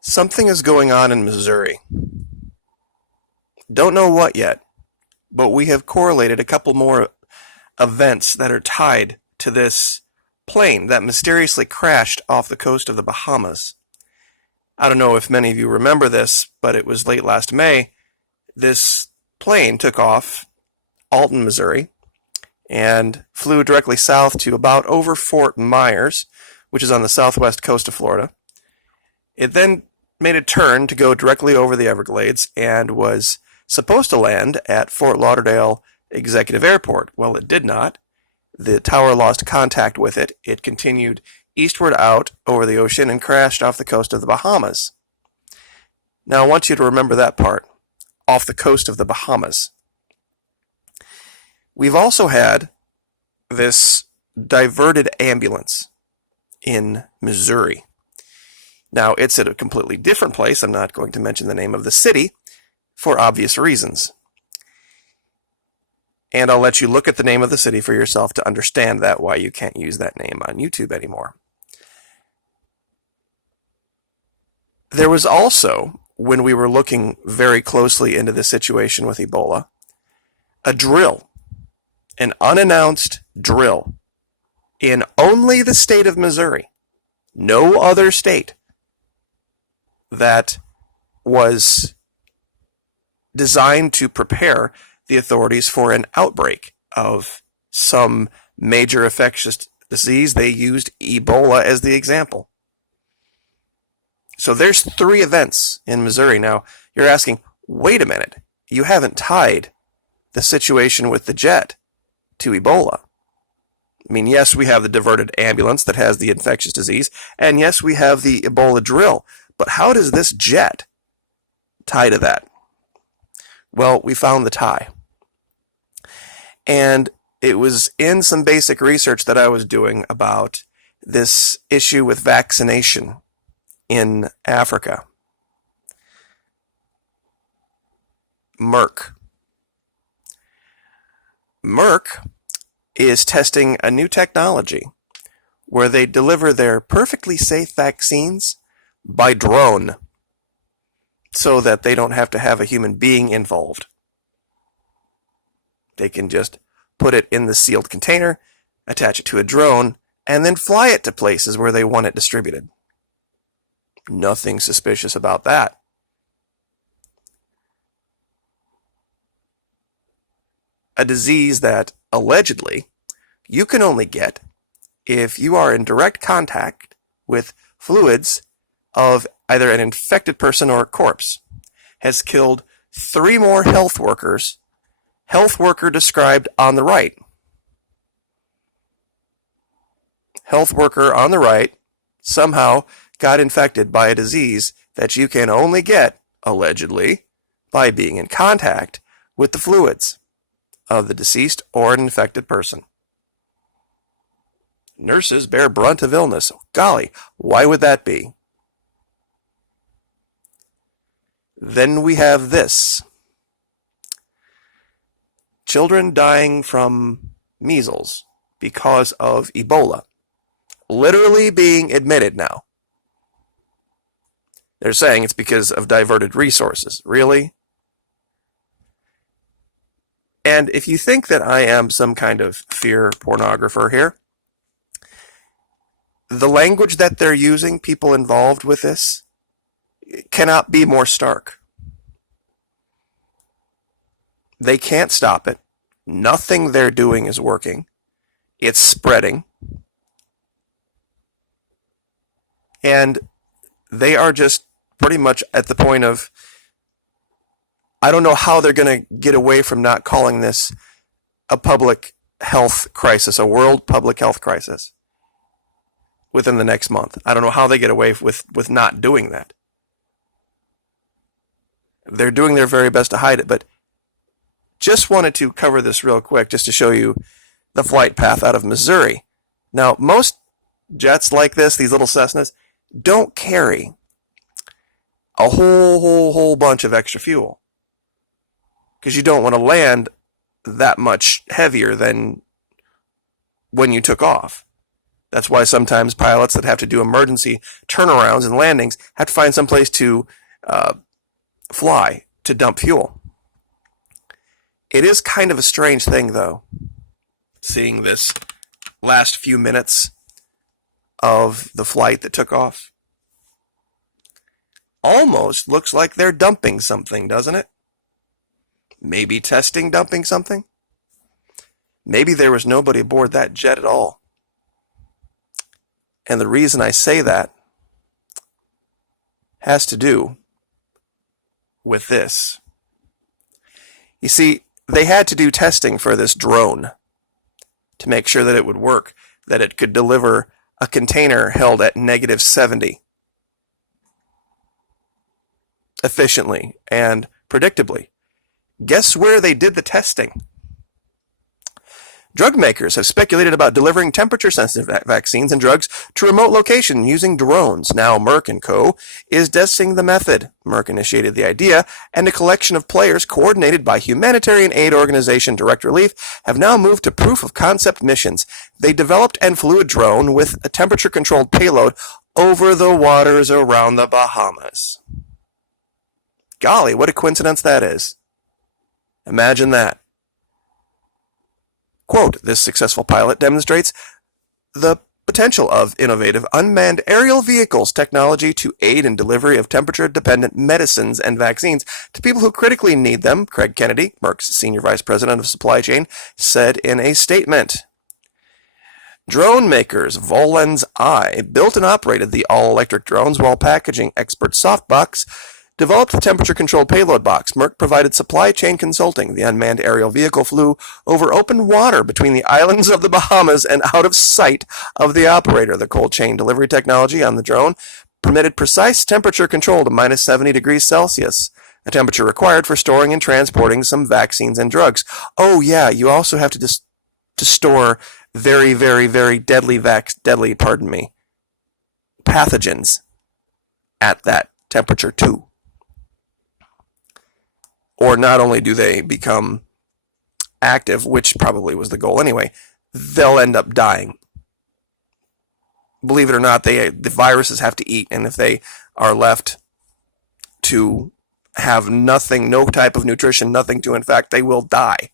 Something is going on in Missouri. Don't know what yet, but we have correlated a couple more events that are tied to this plane that mysteriously crashed off the coast of the Bahamas. I don't know if many of you remember this, but it was late last May. This plane took off Alton, Missouri, and flew directly south to about over Fort Myers, which is on the southwest coast of Florida. It then made a turn to go directly over the Everglades and was supposed to land at Fort Lauderdale Executive Airport. Well, it did not. The tower lost contact with it. It continued eastward out over the ocean and crashed off the coast of the Bahamas. Now, I want you to remember that part, off the coast of the Bahamas. We've also had this diverted ambulance in Missouri. Now, it's at a completely different place. I'm not going to mention the name of the city for obvious reasons. And I'll let you look at the name of the city for yourself to understand that, why you can't use that name on YouTube anymore. There was also, when we were looking very closely into the situation with Ebola, a drill, an unannounced drill, in only the state of Missouri, no other state, that was designed to prepare the authorities for an outbreak of some major infectious disease. They used Ebola as the example. So there's 3 events in Missouri. Now, you're asking, wait a minute, you haven't tied the situation with the jet to Ebola. I mean, yes, we have the diverted ambulance that has the infectious disease, and yes, we have the Ebola drill, but how does this jet tie to that? Well, we found the tie. And it was in some basic research that I was doing about this issue with vaccination in Africa. Merck is testing a new technology where they deliver their perfectly safe vaccines by drone so that they don't have to have a human being involved. They can just put it in the sealed container, attach it to a drone, and then fly it to places where they want it distributed. Nothing suspicious about that. A disease that allegedly you can only get if you are in direct contact with fluids of either an infected person or a corpse, has killed 3 more health workers. Health worker described on the right. Health worker on the right somehow got infected by a disease that you can only get, allegedly, by being in contact with the fluids of the deceased or an infected person. Nurses bear brunt of illness. Golly, why would that be? Then we have this. Children dying from measles because of Ebola. Literally being admitted now. They're saying it's because of diverted resources. Really? And if you think that I am some kind of fear pornographer here, the language that they're using, people involved with this, cannot be more stark. They can't stop it. Nothing they're doing is working. It's spreading. And they are just pretty much at the point of, I don't know how they're going to get away from not calling this a public health crisis, a world public health crisis, within the next month. I don't know how they get away with not doing that. They're doing their very best to hide it, but just wanted to cover this real quick just to show you the flight path out of Missouri. Now, most jets like this, these little Cessnas, don't carry a whole bunch of extra fuel because you don't want to land that much heavier than when you took off. That's why sometimes pilots that have to do emergency turnarounds and landings have to find some place to fly to dump fuel. It is kind of a strange thing, though, seeing this last few minutes of the flight that took off. Almost looks like they're dumping something, doesn't it? Maybe testing dumping something? Maybe there was nobody aboard that jet at all. And the reason I say that has to do with this. You see, they had to do testing for this drone to make sure that it would work, that it could deliver a container held at -70 efficiently and predictably. Guess where they did the testing? Drug makers have speculated about delivering temperature-sensitive vaccines and drugs to remote locations using drones. Now Merck & Co. is testing the method. Merck initiated the idea, and a collection of players coordinated by humanitarian aid organization Direct Relief have now moved to proof-of-concept missions. They developed and flew a drone with a temperature-controlled payload over the waters around the Bahamas. Golly, what a coincidence that is. Imagine that. Quote, this successful pilot demonstrates the potential of innovative unmanned aerial vehicles technology to aid in delivery of temperature-dependent medicines and vaccines to people who critically need them, Craig Kennedy, Merck's senior vice president of supply chain, said in a statement. Drone makers Volens I built and operated the all-electric drones while packaging Expert Softbox developed the temperature-controlled payload box. Merck provided supply chain consulting. The unmanned aerial vehicle flew over open water between the islands of the Bahamas and out of sight of the operator. The cold chain delivery technology on the drone permitted precise temperature control to -70 degrees Celsius, a temperature required for storing and transporting some vaccines and drugs. Oh yeah, you also have to store very, very, very deadly pathogens at that temperature too. Or not only do they become active, which probably was the goal anyway, they'll end up dying. Believe it or not, the viruses have to eat, and if they are left to have nothing, no type of nutrition, nothing to infect, they will die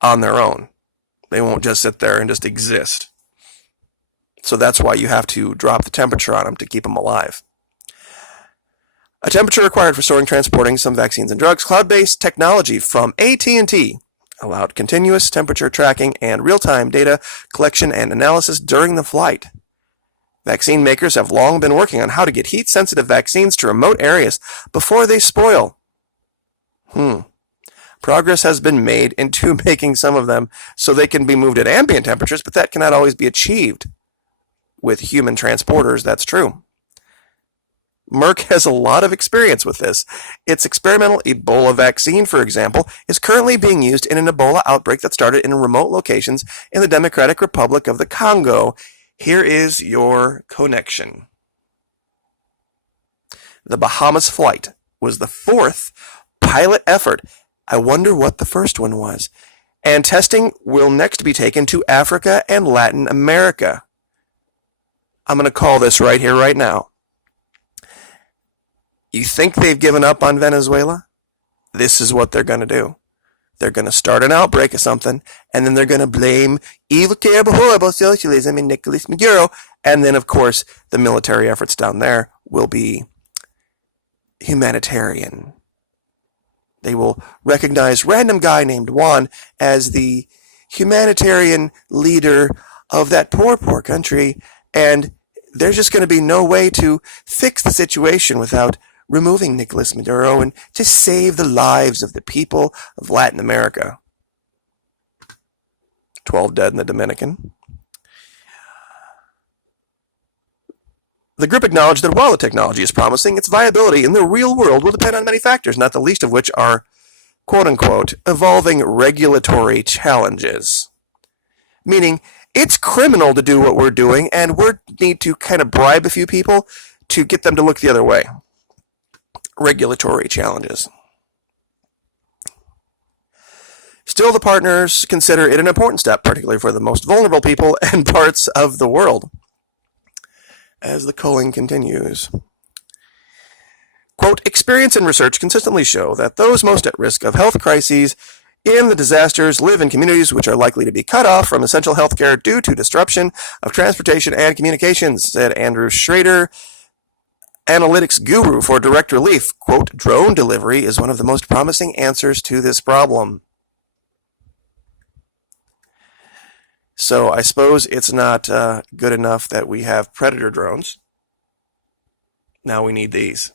on their own. They won't just sit there and just exist. So that's why you have to drop the temperature on them to keep them alive. A temperature required for storing and transporting some vaccines and drugs. Cloud-based technology from AT&T allowed continuous temperature tracking and real-time data collection and analysis during the flight. Vaccine makers have long been working on how to get heat-sensitive vaccines to remote areas before they spoil. Progress has been made into making some of them so they can be moved at ambient temperatures, but that cannot always be achieved with human transporters. That's true. Merck has a lot of experience with this. Its experimental Ebola vaccine, for example, is currently being used in an Ebola outbreak that started in remote locations in the Democratic Republic of the Congo. Here is your connection. The Bahamas flight was the 4th pilot effort. I wonder what the first one was. And testing will next be taken to Africa and Latin America. I'm going to call this right here, right now. You think they've given up on Venezuela? This is what they're going to do. They're going to start an outbreak of something, and then they're going to blame evil, terrible, horrible socialism and Nicolas Maduro. And then, of course, the military efforts down there will be humanitarian. They will recognize random guy named Juan as the humanitarian leader of that poor, poor country, and there's just going to be no way to fix the situation without removing Nicolas Maduro and to save the lives of the people of Latin America. 12 dead in the Dominican. The group acknowledged that while the technology is promising, its viability in the real world will depend on many factors, not the least of which are, quote-unquote, evolving regulatory challenges. Meaning, it's criminal to do what we're doing, and we need to kind of bribe a few people to get them to look the other way. Regulatory challenges. Still, the partners consider it an important step, particularly for the most vulnerable people and parts of the world. As the culling continues. Quote, experience and research consistently show that those most at risk of health crises in the disasters live in communities which are likely to be cut off from essential health care due to disruption of transportation and communications, said Andrew Schrader, analytics guru for direct relief. Quote, drone delivery is one of the most promising answers to this problem. So I suppose it's not good enough that we have Predator drones. Now we need these.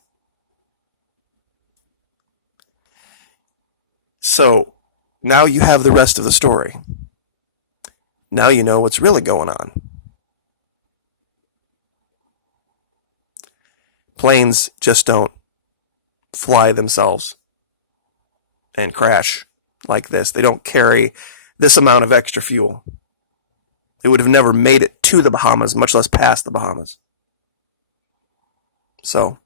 So now you have the rest of the story. Now you know what's really going on. Planes just don't fly themselves and crash like this. They don't carry this amount of extra fuel. It would have never made it to the Bahamas, much less past the Bahamas. So,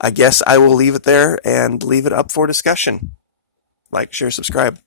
I guess I will leave it there and leave it up for discussion. Like, share, subscribe.